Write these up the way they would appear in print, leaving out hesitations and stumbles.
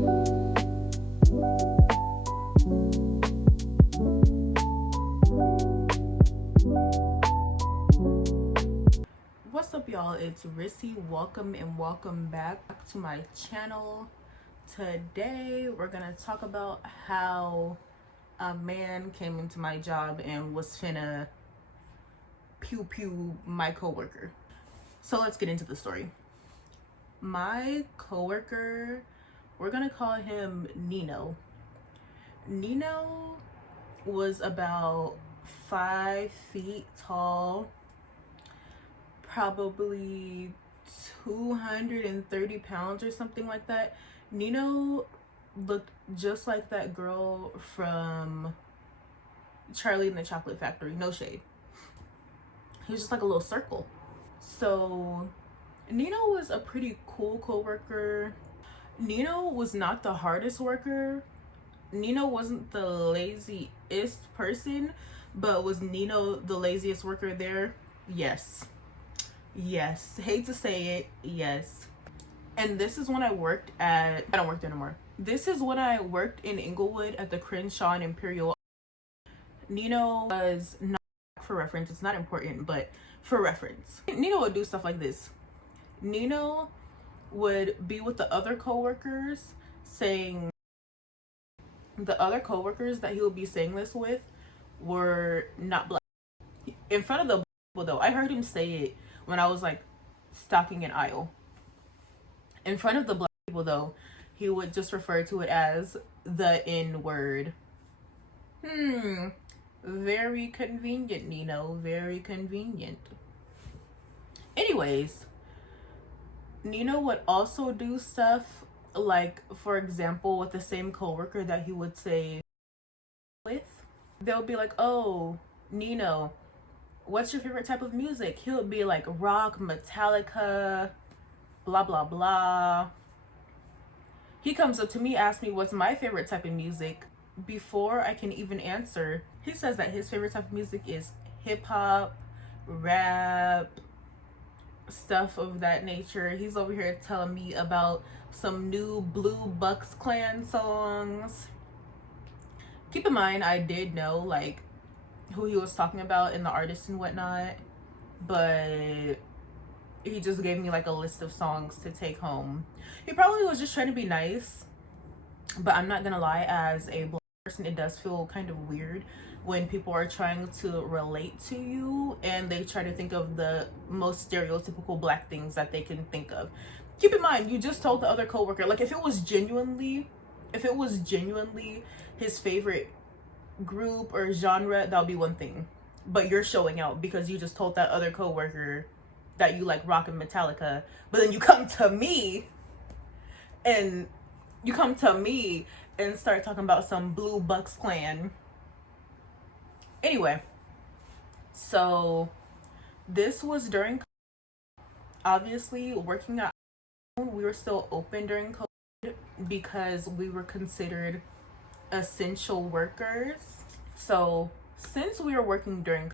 What's up, y'all? It's Rissy. Welcome and welcome back to my channel. Today we're gonna talk about how a man came into my job and was finna pew pew my coworker. So let's get into the story. My coworker, we're gonna call him Nino. Nino was about 5 feet tall, probably 230 pounds or something like that. Nino looked just like that girl from Charlie and the Chocolate Factory. No shade. He was just like a little circle. So Nino was a pretty cool coworker. Nino was not the hardest worker. Nino wasn't the laziest person, but was Nino the laziest worker there? Yes. Hate to say it, yes. And this is when I worked at, I don't work there anymore. This is when I worked in Inglewood at the Crenshaw and Imperial. Nino was not, for reference, it's not important, but for reference, Nino would do stuff like this. Nino would be with the other coworkers saying, the other coworkers that he would be saying this with were not black. In front of the people though, I heard him say it when I was like stocking an aisle. In front of the black people though, he would just refer to it as the N-word. Very convenient, Nino. Very convenient. Anyways, Nino would also do stuff like, for example, with the same coworker that he would say with. They'll be like, oh, Nino, what's your favorite type of music? He would be like rock, Metallica, blah, blah, blah. He comes up to me, asks me what's my favorite type of music. Before I can even answer, he says that his favorite type of music is hip hop, rap, stuff of that nature. He's over here telling me about some new Blue Bucks Clan songs. Keep in mind, I did know like who he was talking about and the artists and whatnot, but he just gave me like a list of songs to take home. He probably was just trying to be nice, but I'm not gonna lie, as a black person, it does feel kind of weird when people are trying to relate to you and they try to think of the most stereotypical black things that they can think of. Keep in mind, you just told the other coworker, like if it was genuinely his favorite group or genre, that would be one thing. But you're showing out because you just told that other coworker that you like rock and Metallica, but then you come to me and start talking about some Blue Bucks Clan. Anyway, so this was during, obviously working at, we were still open during COVID because we were considered essential workers. So since we were working during COVID,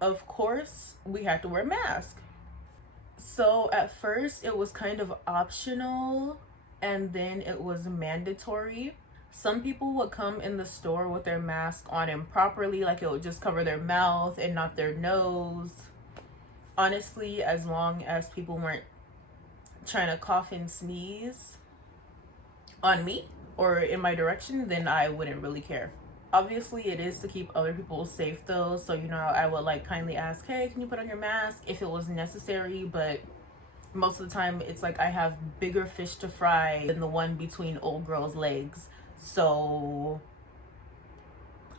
of course we had to wear masks. So at first it was kind of optional and then it was mandatory. Some people would come in the store with their mask on improperly, like it would just cover their mouth and not their nose. Honestly, as long as people weren't trying to cough and sneeze on me or in my direction, then I wouldn't really care. Obviously, it is to keep other people safe though, so you know, I would like kindly ask, hey, can you put on your mask if it was necessary, but most of the time it's like I have bigger fish to fry than the one between old girl's legs. So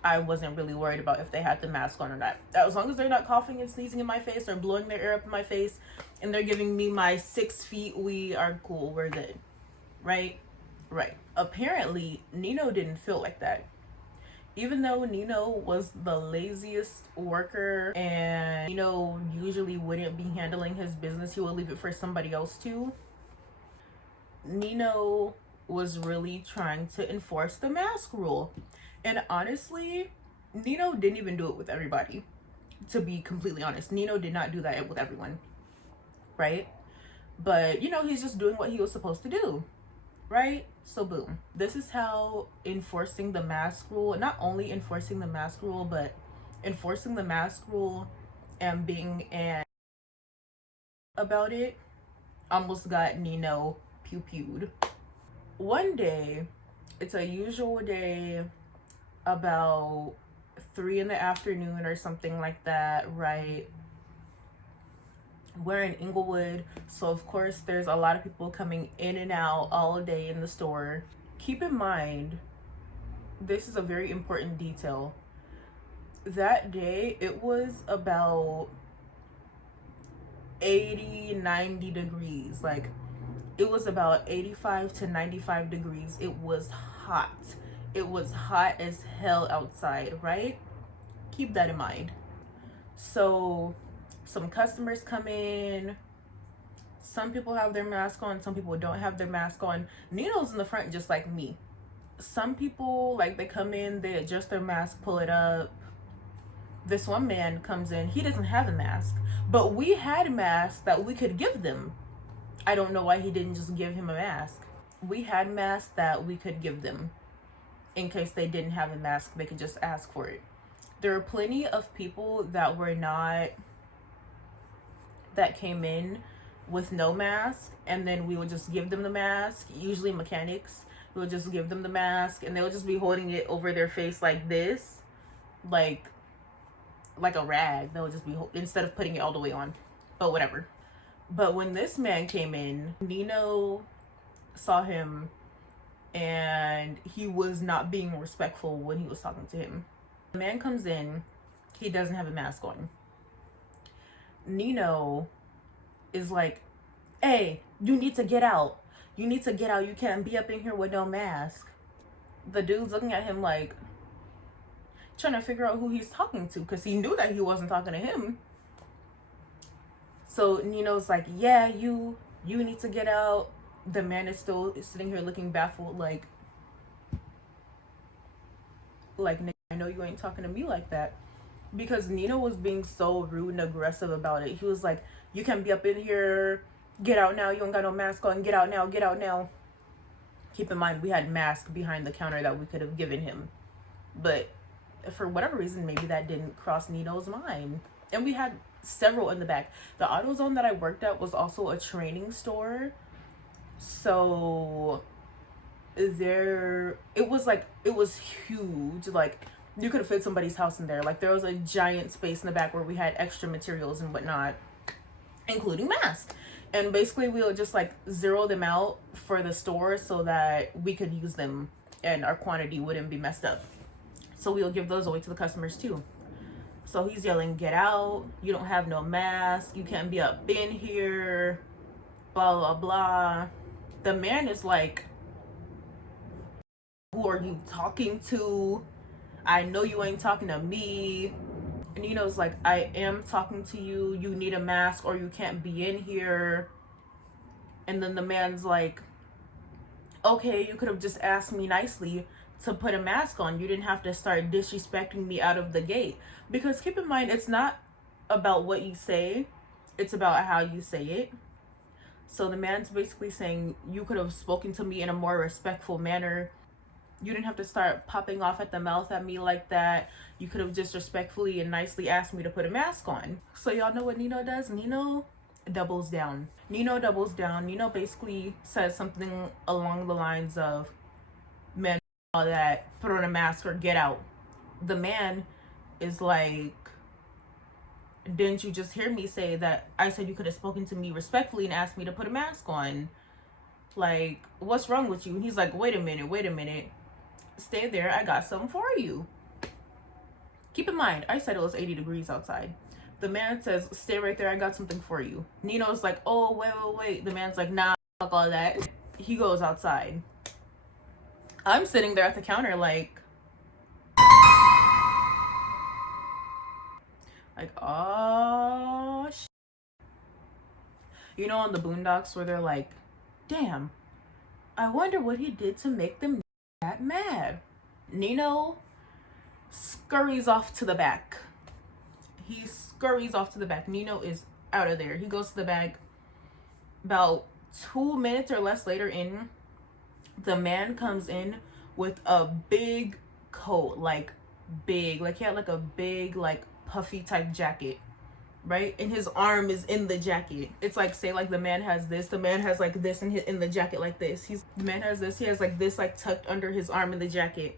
I wasn't really worried about if they had the mask on or not. As long as they're not coughing and sneezing in my face or blowing their air up in my face and they're giving me my 6 feet, we are cool, we're good. Right. Apparently Nino didn't feel like that. Even though Nino was the laziest worker and Nino usually wouldn't be handling his business, he would leave it for somebody else to. Nino was really trying to enforce the mask rule. And honestly, Nino didn't even do it with everybody. To be completely honest, Nino did not do that with everyone, right? But, you know, he's just doing what he was supposed to do. right? So boom, this is how enforcing the mask rule, not only enforcing the mask rule, but enforcing the mask rule and being an about it almost got Nino pew-pewed. One day, it's a usual day, about 3 in the afternoon or something like that, right? We're in Inglewood, so of course there's a lot of people coming in and out all day in the store. Keep in mind, this is a very important detail. That day, it was about 80-90 degrees. Like, it was about 85 to 95 degrees. It was hot. It was hot as hell outside, right? Keep that in mind. So some customers come in. Some people have their mask on. Some people don't have their mask on. Nino's in the front just like me. Some people, like, they come in, they adjust their mask, pull it up. This one man comes in. He doesn't have a mask. But we had masks that we could give them. I don't know why he didn't just give him a mask. We had masks that we could give them. In case they didn't have a mask, they could just ask for it. There are plenty of people that came in with no mask, and then we would just give them the mask. Usually mechanics. We would just give them the mask, and they would just be holding it over their face like this, like a rag. They would just be, instead of putting it all the way on. But whatever. But when this man came in, Nino saw him, and he was not being respectful when he was talking to him. The man comes in, he doesn't have a mask on. Nino is like, hey, you need to get out. You need to get out. You can't be up in here with no mask. The dude's looking at him like, trying to figure out who he's talking to, because he knew that he wasn't talking to him. So Nino's like, yeah, you need to get out. The man is still sitting here looking baffled, like, I know you ain't talking to me like that. Because Nino was being so rude and aggressive about it. He was like, you can't be up in here. Get out now. You don't got no mask on. Get out now. Get out now. Keep in mind, we had masks behind the counter that we could have given him. But for whatever reason, maybe that didn't cross Nino's mind. And we had several in the back. The AutoZone that I worked at was also a training store. So it was huge. Like, you could have fit somebody's house in there. Like, there was a giant space in the back where we had extra materials and whatnot, including masks. And basically we would just like zero them out for the store so that we could use them and our quantity wouldn't be messed up. So we'll give those away to the customers too. So he's yelling, get out. You don't have no mask. You can't be up in here. Blah, blah, blah. The man is like, who are you talking to? I know you ain't talking to me. And Nino's like, I am talking to you. You need a mask or you can't be in here. And then the man's like, okay, you could have just asked me nicely to put a mask on. You didn't have to start disrespecting me out of the gate. Because keep in mind, it's not about what you say, it's about how you say it. So the man's basically saying, you could have spoken to me in a more respectful manner. You didn't have to start popping off at the mouth at me like that. You could have just respectfully and nicely asked me to put a mask on. So y'all know what Nino does? Nino doubles down. Nino basically says something along the lines of, man, all that, put on a mask or get out. The man is like, didn't you just hear me say that I said you could have spoken to me respectfully and asked me to put a mask on? Like, what's wrong with you? And he's like, wait a minute. Stay there. I got something for you. Keep in mind, I said it was 80 degrees outside. The man says, stay right there. I got something for you. Nino's like, oh, wait. The man's like, nah, fuck all that. He goes outside. I'm sitting there at the counter like, oh, shit. You know, on the Boondocks where they're like, damn, I wonder what he did to make them that mad. Nino scurries off to the back. Nino is out of there. He goes to the back. About 2 minutes or less later in, The man comes in with a big coat, like big, like he had like a big, like puffy type jacket, right? And his arm is in the jacket. It's like, say like the man has this, the man has like this in the jacket like this. The man has this, he has like this like tucked under his arm in the jacket.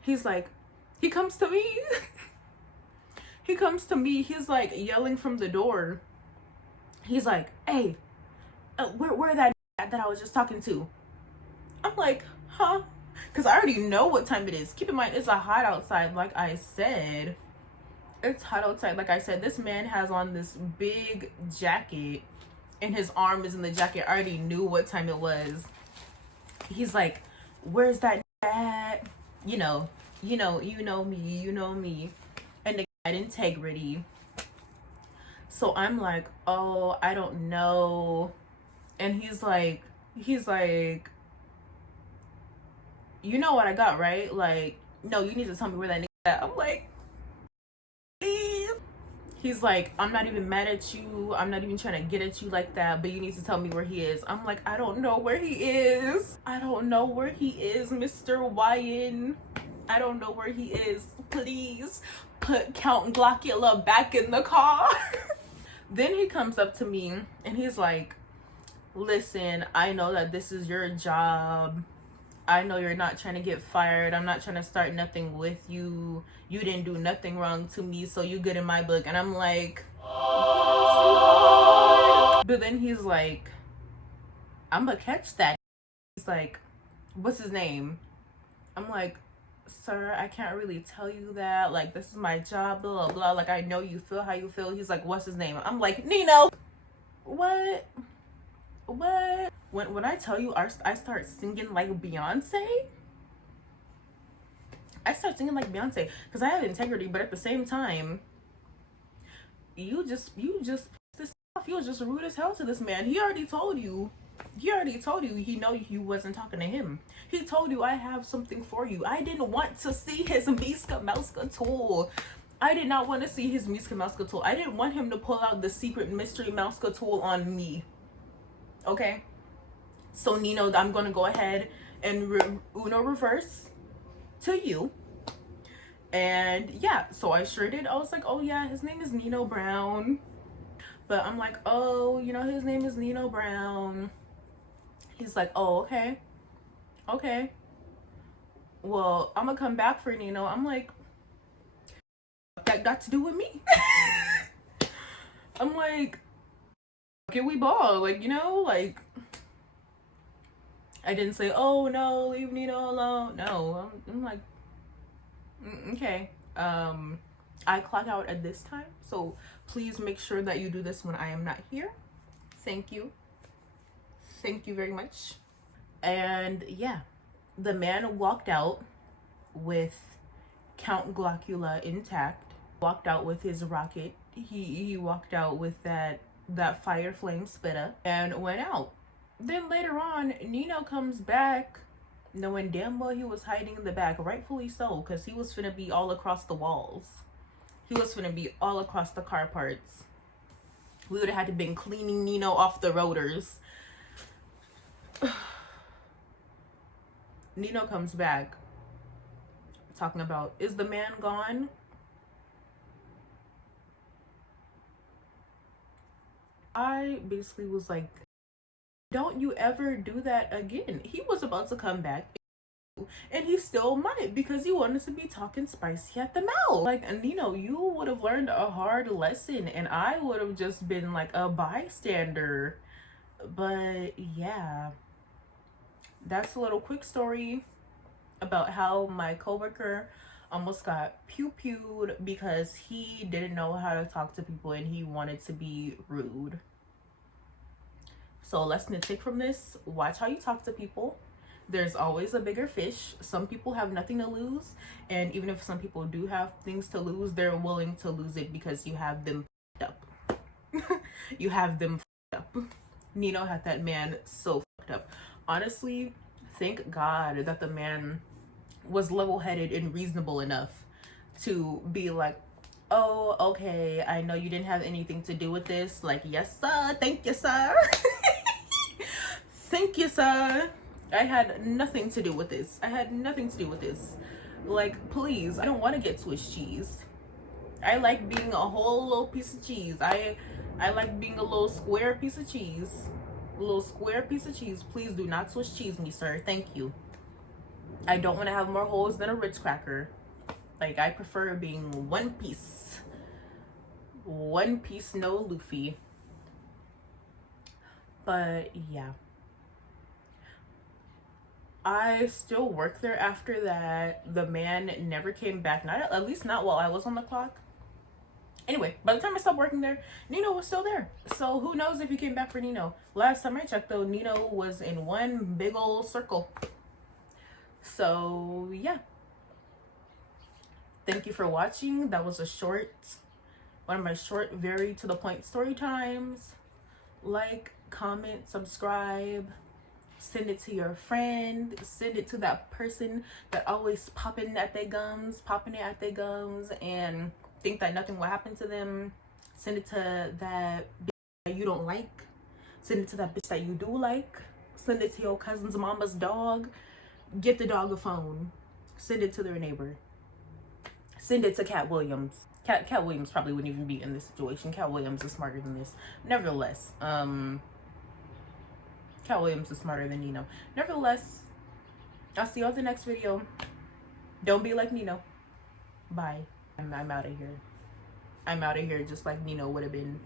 He's like, he comes to me. He comes to me. He's like yelling from the door. He's like, hey, where that I was just talking to? I'm like, huh? Because I already know what time it is. Keep in mind, it's a hot outside, like I said. It's hot outside, like I said. This man has on this big jacket, and his arm is in the jacket. I already knew what time it was. He's like, where's that at? You know me. And the guy had integrity. So I'm like, oh, I don't know. And he's like, you know what I got, right? Like, no, you need to tell me where that nigga at. I'm like, please. He's like, I'm not even mad at you. I'm not even trying to get at you like that, but you need to tell me where he is. I'm like, I don't know where he is. I don't know where he is, Mr. Wyan. I don't know where he is. Please put Count Glockula back in the car. Then he comes up to me and he's like, listen, I know that this is your job. I know you're not trying to get fired. I'm not trying to start nothing with you. You didn't do nothing wrong to me, so you good in my book. And I'm like, but then he's like, I'm gonna catch that. He's like, what's his name? I'm like, sir, I can't really tell you that. Like, this is my job, blah, blah, blah. Like, I know you feel how you feel. He's like, what's his name? I'm like, Nino. What? When I tell you I start singing like Beyonce, because I have integrity, but at the same time, you just this off. You was just rude as hell to this man. He already told you he know you wasn't talking to him. He told you, I have something for you. I didn't want to see his Miska Mauska tool. I did not want to see his Miska Mauska tool. I didn't want him to pull out the secret mystery Mauska tool on me. Okay? So Nino, I'm gonna go ahead and Uno reverse to you. And yeah, so I sure did. I was like, oh yeah, his name is Nino Brown. But I'm like, oh, his name is Nino Brown. He's like, oh, okay. Well, I'm gonna come back for Nino. I'm like, that got to do with me? I'm like, can we ball? Like, like, I didn't say, oh no, leave Nino alone. No, I'm like, okay. I clock out at this time, so please make sure that you do this when I am not here. Thank you very much. And yeah, the man walked out with Count Glockula intact, walked out with his rocket. He walked out with that fire flame spitter and went out. Then later on, Nino comes back, knowing damn well he was hiding in the back, rightfully so, because he was finna be all across the walls. He was finna be all across the car parts. We would have had to been cleaning Nino off the rotors. Nino comes back, talking about, is the man gone? I basically was like, don't you ever do that again. He was about to come back, and he still might, because he wanted to be talking spicy at the mouth. Like, and you would have learned a hard lesson, and I would have just been like a bystander. But yeah, that's a little quick story about how my coworker almost got pew-pewed because he didn't know how to talk to people and he wanted to be rude. So lesson to take from this, watch how you talk to people. There's always a bigger fish. Some people have nothing to lose, and even if some people do have things to lose, they're willing to lose it because you have them up. You have them up. Nino had that man so fucked up. Honestly, thank God that the man was level-headed and reasonable enough to be like, oh, okay, I know you didn't have anything to do with this. Like, yes, sir. Thank you, sir. Thank you, sir. I had nothing to do with this. I had nothing to do with this. Like, please, I don't want to get Swiss cheese. I like being a whole little piece of cheese. I like being a little square piece of cheese. A little square piece of cheese. Please do not Swiss cheese me, sir. Thank you. I don't want to have more holes than a Ritz cracker. Like, I prefer being one piece. One piece, no Luffy. But yeah. I still worked there after that. The man never came back. Not, at least not while I was on the clock. Anyway, by the time I stopped working there, Nino was still there. So who knows if he came back for Nino. Last time I checked though, Nino was in one big old circle. So yeah. Thank you for watching. That was one of my short, very to the point story times. Like, comment, subscribe. Send it to your friend. Send it to that person that always popping it at their gums, and think that nothing will happen to them. Send it to that bitch that you don't like. Send it to that bitch that you do like. Send it to your cousin's mama's dog. Get the dog a phone. Send it to their neighbor. Send it to Cat Williams. Cat Williams probably wouldn't even be in this situation. Cat Williams is smarter than this. Nevertheless, Cat Williams is smarter than Nino. Nevertheless, I'll see you on the next video. Don't be like Nino. Bye. I'm out of here. I'm out of here just like Nino would have been.